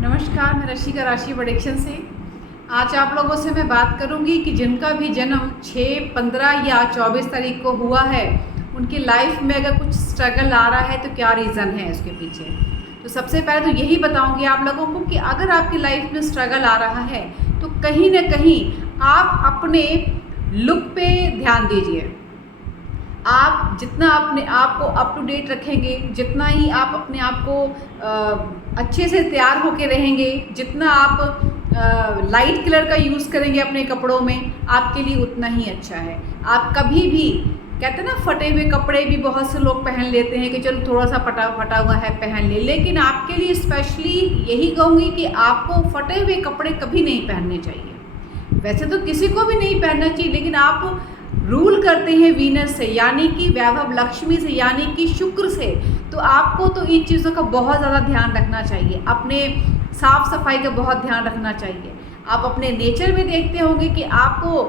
नमस्कार, मैं रशिका राशि प्रेडिक्शन से। आज आप लोगों से मैं बात करूंगी कि जिनका भी जन्म 6, 15 या 24 तारीख को हुआ है, उनकी लाइफ में अगर कुछ स्ट्रगल आ रहा है तो क्या रीज़न है उसके पीछे। तो सबसे पहले तो यही बताऊंगी आप लोगों को कि अगर आपकी लाइफ में स्ट्रगल आ रहा है तो कहीं ना कहीं आप अपने लुक पे ध्यान दीजिए। आप जितना अपने आप को अप टू डेट रखेंगे, जितना ही आप अपने आप को अच्छे से तैयार होके रहेंगे, जितना आप लाइट कलर का यूज़ करेंगे अपने कपड़ों में, आपके लिए उतना ही अच्छा है। आप कभी भी कहते हैं ना, फटे हुए कपड़े भी बहुत से लोग पहन लेते हैं कि चलो थोड़ा सा फटा हुआ है पहन ले, लेकिन आपके लिए स्पेशली यही कहूँगी कि आपको फटे हुए कपड़े कभी नहीं पहनने चाहिए। वैसे तो किसी को भी नहीं पहनना चाहिए, लेकिन आप रूल करते हैं वीनस से, यानी कि वैभव लक्ष्मी से, यानी कि शुक्र से, तो आपको तो इन चीज़ों का बहुत ज़्यादा ध्यान रखना चाहिए। अपने साफ सफाई का बहुत ध्यान रखना चाहिए। आप अपने नेचर में देखते होंगे कि आपको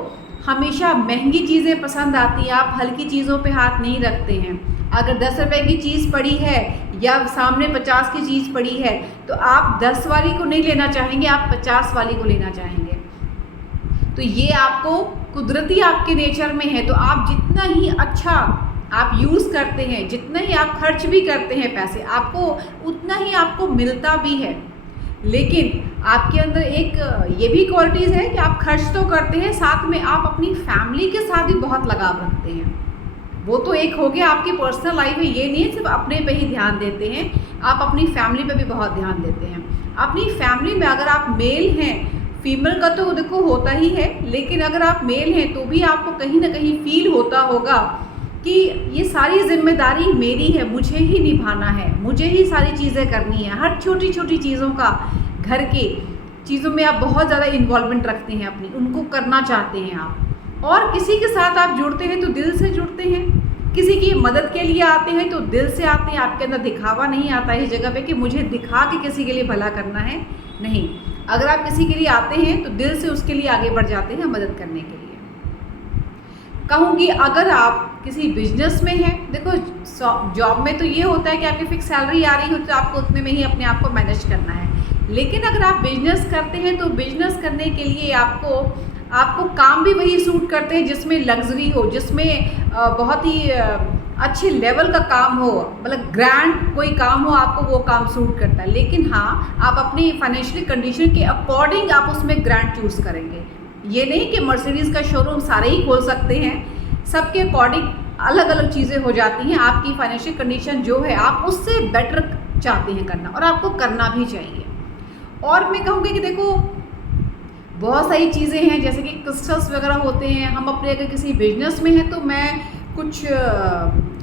हमेशा महंगी चीज़ें पसंद आती हैं, आप हल्की चीज़ों पे हाथ नहीं रखते हैं। अगर 10 रुपए की चीज़ पड़ी है या सामने 50 की चीज़ पड़ी है तो आप 10 वाली को नहीं लेना चाहेंगे, आप 50 वाली को लेना चाहेंगे। तो ये आपको कुदरती आपके नेचर में है। तो आप जितना ही अच्छा आप यूज़ करते हैं, जितना ही आप खर्च भी करते हैं पैसे, आपको उतना ही आपको मिलता भी है। लेकिन आपके अंदर एक ये भी क्वालिटीज़ है कि आप खर्च तो करते हैं, साथ में आप अपनी फैमिली के साथ भी बहुत लगाव रखते हैं। वो तो एक हो गया आपकी पर्सनल लाइफ है, ये नहीं है सिर्फ अपने पे ही ध्यान देते हैं, आप अपनी फैमिली पे भी बहुत ध्यान देते हैं। अपनी फैमिली में अगर आप मेल हैं, फीमेल का तो देखो होता ही है, लेकिन अगर आप मेल हैं तो भी आपको कहीं ना कहीं फील होता होगा कि ये सारी जिम्मेदारी मेरी है, मुझे ही निभाना है, मुझे ही सारी चीज़ें करनी है। हर छोटी छोटी चीज़ों का, घर की चीज़ों में आप बहुत ज़्यादा इन्वॉल्वमेंट रखते हैं अपनी, उनको करना चाहते हैं आप। और किसी के साथ आप जुड़ते हैं तो दिल से जुड़ते हैं, किसी की मदद के लिए आते हैं तो दिल से आते हैं। आपके अंदर दिखावा नहीं आता है इस जगह पे कि मुझे दिखा के किसी के लिए भला करना है, नहीं। अगर आप किसी के लिए आते हैं तो दिल से उसके लिए आगे बढ़ जाते हैं मदद करने के लिए। कहूँगी अगर आप किसी बिजनेस में हैं, देखो जॉब में तो ये होता है कि आपकी फिक्स सैलरी आ रही हो तो आपको उतने में ही अपने आप को मैनेज करना है। लेकिन अगर आप बिजनेस करते हैं तो बिजनेस करने के लिए आपको काम भी वही सूट करते हैं जिसमें लग्जरी हो, जिसमें बहुत ही अच्छे लेवल का काम हो, मतलब ग्रैंड कोई काम हो, आपको वो काम सूट करता है। लेकिन हाँ, आप अपनी फाइनेंशियल कंडीशन के अकॉर्डिंग आप उसमें ग्रैंड चूज़ करेंगे। ये नहीं कि मर्सिडीज़ का शोरूम सारे ही खोल सकते हैं, सबके अकॉर्डिंग अलग अलग चीज़ें हो जाती हैं। आपकी फाइनेंशियल कंडीशन जो है आप उससे बेटर चाहते हैं करना, और आपको करना भी चाहिए। और मैं कहूँगी कि देखो बहुत सारी चीज़ें हैं, जैसे कि क्रिस्टल्स वगैरह होते हैं। हम अपने अगर किसी बिजनेस में हैं तो मैं कुछ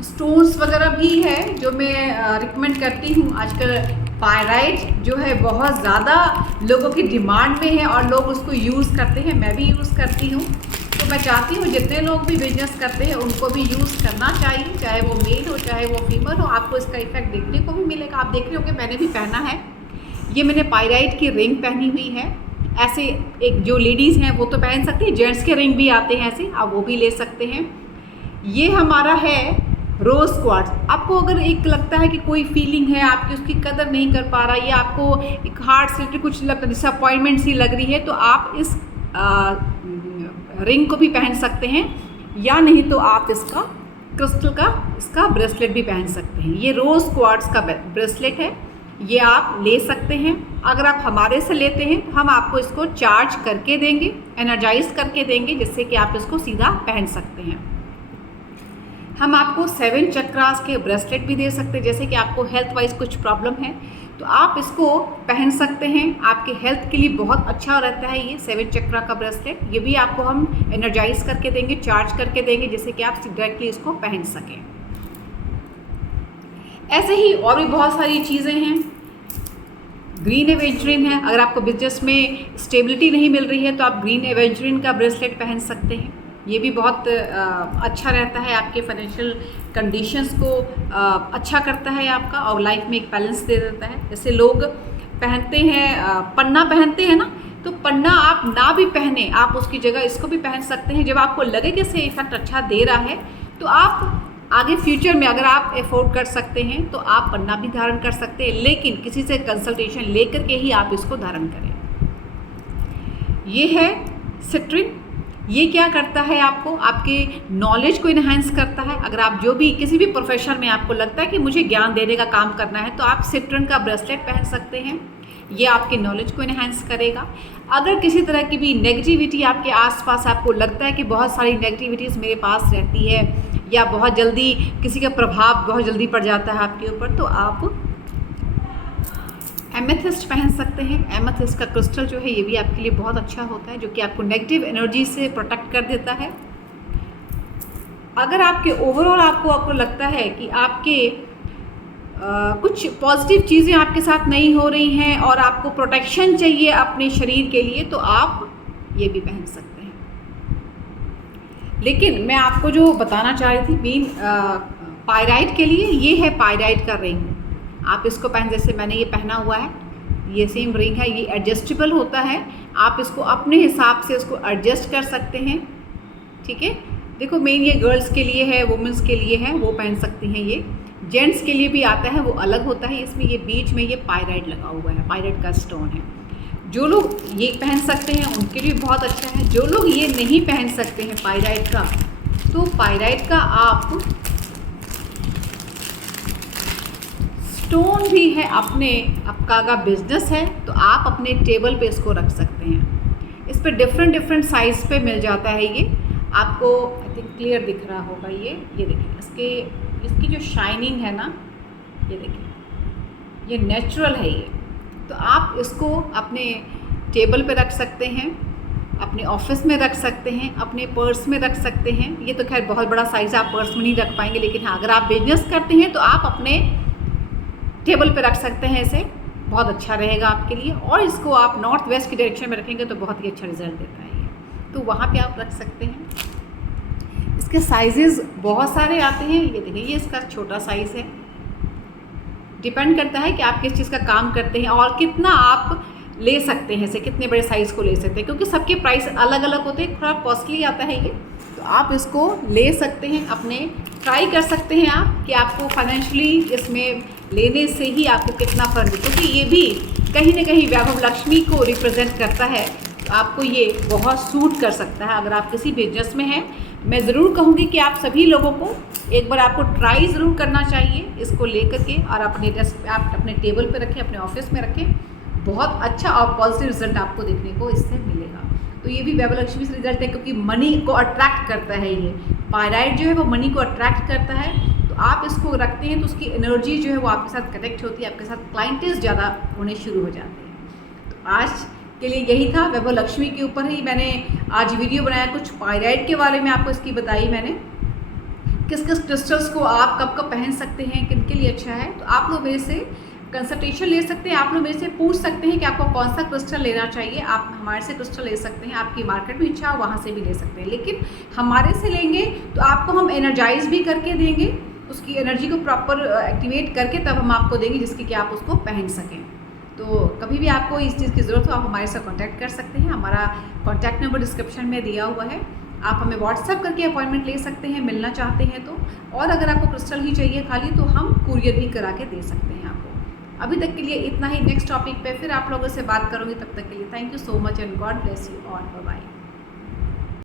स्टोन्स वगैरह भी है जो मैं रिकमेंड करती हूँ। आजकल पायराइट जो है बहुत ज़्यादा लोगों की डिमांड में है और लोग उसको यूज़ करते हैं, मैं भी यूज़ करती हूँ। तो मैं चाहती हूँ जितने लोग भी बिजनेस करते हैं उनको भी यूज़ करना चाहिए, चाहे वो मेल हो चाहे वो फीमेल हो। आपको इसका इफेक्ट देखने को भी मिलेगा। आप देख रहे होंगे, मैंने भी पहना है। ये मैंने पायराइट की रिंग पहनी हुई है। ऐसे एक जो लेडीज़ हैं वो तो पहन सकती हैं, जेंट्स के रिंग भी आते हैं ऐसे, आप वो भी ले सकते हैं। ये हमारा है रोज़ क्वार्ट्ज। आपको अगर एक लगता है कि कोई फीलिंग है आपकी, उसकी कदर नहीं कर पा रहा, या आपको एक हार्ट से कुछ लगता है, डिसअपॉइंटमेंट सी लग रही है, तो आप इस रिंग को भी पहन सकते हैं, या नहीं तो आप इसका क्रिस्टल का इसका ब्रेसलेट भी पहन सकते हैं। ये रोज़ क्वार्ट्ज का ब्रेसलेट है, ये आप ले सकते हैं। अगर आप हमारे से लेते हैं तो हम आपको इसको चार्ज करके देंगे, एनर्जाइज करके देंगे, जिससे कि आप इसको सीधा पहन सकते हैं। हम आपको 7 चक्रास के ब्रेसलेट भी दे सकते हैं, जैसे कि आपको हेल्थ वाइज कुछ प्रॉब्लम है तो आप इसको पहन सकते हैं। आपके हेल्थ के लिए बहुत अच्छा रहता है ये 7 चक्रा का ब्रेसलेट। ये भी आपको हम एनर्जाइज करके देंगे, चार्ज करके देंगे, जिससे कि आप डायरेक्टली इसको पहन सकें। ऐसे ही और भी बहुत सारी चीज़ें हैं। ग्रीन एवेंचुरिन है, अगर आपको बिजनेस में स्टेबिलिटी नहीं मिल रही है तो आप ग्रीन एवेंचुरिन का ब्रेसलेट पहन सकते हैं। ये भी बहुत अच्छा रहता है, आपके फाइनेंशियल कंडीशंस को अच्छा करता है आपका, और लाइफ में एक बैलेंस दे देता है। जैसे लोग पहनते हैं पन्ना पहनते हैं ना, तो पन्ना आप ना भी पहने, आप उसकी जगह इसको भी पहन सकते हैं। जब आपको लगे कि इससे इफेक्ट अच्छा दे रहा है तो आप आगे फ्यूचर में अगर आप अफोर्ड कर सकते हैं तो आप पन्ना भी धारण कर सकते हैं, लेकिन किसी से कंसल्टेशन लेकर के ही आप इसको धारण करें। ये है सिट्रिन। ये क्या करता है, आपको आपके नॉलेज को इन्हांस करता है। अगर आप जो भी किसी भी प्रोफेशन में आपको लगता है कि मुझे ज्ञान देने का काम करना है, तो आप सिट्रिन का ब्रेसलेट पहन सकते हैं। ये आपके नॉलेज को इन्हांस करेगा। अगर किसी तरह की भी नेगेटिविटी आपके आसपास आपको लगता है कि बहुत सारी नेगेटिविटीज़ मेरे पास रहती है या बहुत जल्दी किसी का प्रभाव बहुत जल्दी पड़ जाता है आपके ऊपर, तो आप एमेथिस्ट पहन सकते हैं। एमेथिस्ट का क्रिस्टल जो है ये भी आपके लिए बहुत अच्छा होता है, जो कि आपको नेगेटिव एनर्जी से प्रोटेक्ट कर देता है। अगर आपके ओवरऑल आपको लगता है कि आपके कुछ पॉजिटिव चीज़ें आपके साथ नहीं हो रही हैं और आपको प्रोटेक्शन चाहिए अपने शरीर के लिए, तो आप ये भी पहन सकते हैं। लेकिन मैं आपको जो बताना चाह रही थी मेन पायराइट के लिए, ये है पायराइट का रिंग। आप इसको पहन, जैसे मैंने ये पहना हुआ है, ये सेम रिंग है, ये एडजस्टेबल होता है। आप इसको अपने हिसाब से इसको एडजस्ट कर सकते हैं, ठीक है। देखो मेन ये गर्ल्स के लिए है, वुमेंस के लिए है, वो पहन सकती हैं। ये जेंट्स के लिए भी आता है, वो अलग होता है। इसमें ये बीच में ये पायराइट लगा हुआ है, पायराइट का स्टोन है। जो लोग ये पहन सकते हैं उनके लिए बहुत अच्छा है। जो लोग ये नहीं पहन सकते हैं पायराइट का, तो पायराइट का आप स्टोन भी है, अपने आपका अगर बिजनेस है तो आप अपने टेबल पे इसको रख सकते हैं। इस पर डिफरेंट साइज़ पे मिल जाता है। ये आपको आई थिंक क्लियर दिख रहा होगा। ये देखिए, इसकी जो शाइनिंग है ना, ये देखिए, ये नेचुरल है ये। तो आप इसको अपने टेबल पे रख सकते हैं, अपने ऑफिस में रख सकते हैं, अपने पर्स में रख सकते हैं। ये तो खैर बहुत बड़ा साइज़ आप पर्स में नहीं रख पाएंगे, लेकिन हाँ, अगर आप बिजनेस करते हैं तो आप अपने टेबल पे रख सकते हैं। इसे बहुत अच्छा रहेगा आपके लिए। और इसको आप नॉर्थ वेस्ट की डायरेक्शन में रखेंगे तो बहुत ही अच्छा रिजल्ट देता है ये, तो वहाँ पे आप रख सकते हैं। इसके साइजेस बहुत सारे आते हैं। ये देखिए, ये इसका छोटा साइज़ है। डिपेंड करता है कि आप किस चीज़ का काम करते हैं और कितना आप ले सकते हैं, इसे कितने बड़े साइज़ को ले सकते हैं, क्योंकि सबके प्राइस अलग अलग होते हैं। थोड़ा कॉस्टली आता है ये, तो आप इसको ले सकते हैं, अपने ट्राई कर सकते हैं आप कि आपको फाइनेंशियली इसमें लेने से ही आपको कितना फ़र्क है, क्योंकि ये भी कहीं ना कहीं वैभव लक्ष्मी को रिप्रेजेंट करता है। तो आपको ये बहुत सूट कर सकता है अगर आप किसी बिजनेस में हैं। मैं ज़रूर कहूँगी कि आप सभी लोगों को एक बार आपको ट्राई ज़रूर करना चाहिए इसको लेकर के, और अपने डेस्क पे आप अपने टेबल पे रखें, अपने ऑफिस में रखें। बहुत अच्छा और पॉजिटिव रिजल्ट आपको देखने को इससे मिलेगा। तो ये भी वैभव लक्ष्मी से रिजल्ट है, क्योंकि मनी को अट्रैक्ट करता है। ये पायराइट जो है वो मनी को अट्रैक्ट करता है। तो आप इसको रखते हैं तो उसकी एनर्जी जो है वो आपके साथ कनेक्ट होती है, आपके साथ क्लाइंटेस ज़्यादा होने शुरू हो जाते हैं। तो आज के लिए यही था, वैभव लक्ष्मी के ऊपर ही मैंने आज वीडियो बनाया। कुछ पायराइट के बारे में आपको इसकी बताई मैंने, किस किस क्रिस्टल्स को आप कब कब पहन सकते हैं, किन के लिए अच्छा है। तो आप लोग मेरे से कंसल्टेशन ले सकते हैं, आप लोग मेरे से पूछ सकते हैं कि आपको कौन सा क्रिस्टल लेना चाहिए। आप हमारे से क्रिस्टल ले सकते हैं, आपकी मार्केट में इच्छा हो वहाँ से भी ले सकते हैं, लेकिन हमारे से लेंगे तो आपको हम एनर्जाइज भी करके देंगे, उसकी एनर्जी को प्रॉपर एक्टिवेट करके तब हम आपको देंगे, जिसकी कि आप उसको पहन सकें। तो कभी भी आपको इस चीज़ की ज़रूरत हो आप हमारे साथ कांटेक्ट कर सकते हैं। हमारा कांटेक्ट नंबर डिस्क्रिप्शन में दिया हुआ है। आप हमें व्हाट्सएप करके अपॉइंटमेंट ले सकते हैं, मिलना चाहते हैं तो। और अगर आपको क्रिस्टल ही चाहिए खाली, तो हम कुरियर भी करा के दे सकते हैं आपको। अभी तक के लिए इतना ही। नेक्स्ट टॉपिक पे फिर आप लोगों से बात करूँगी, तब तक के लिए thank you so much and God bless you all. Bye bye.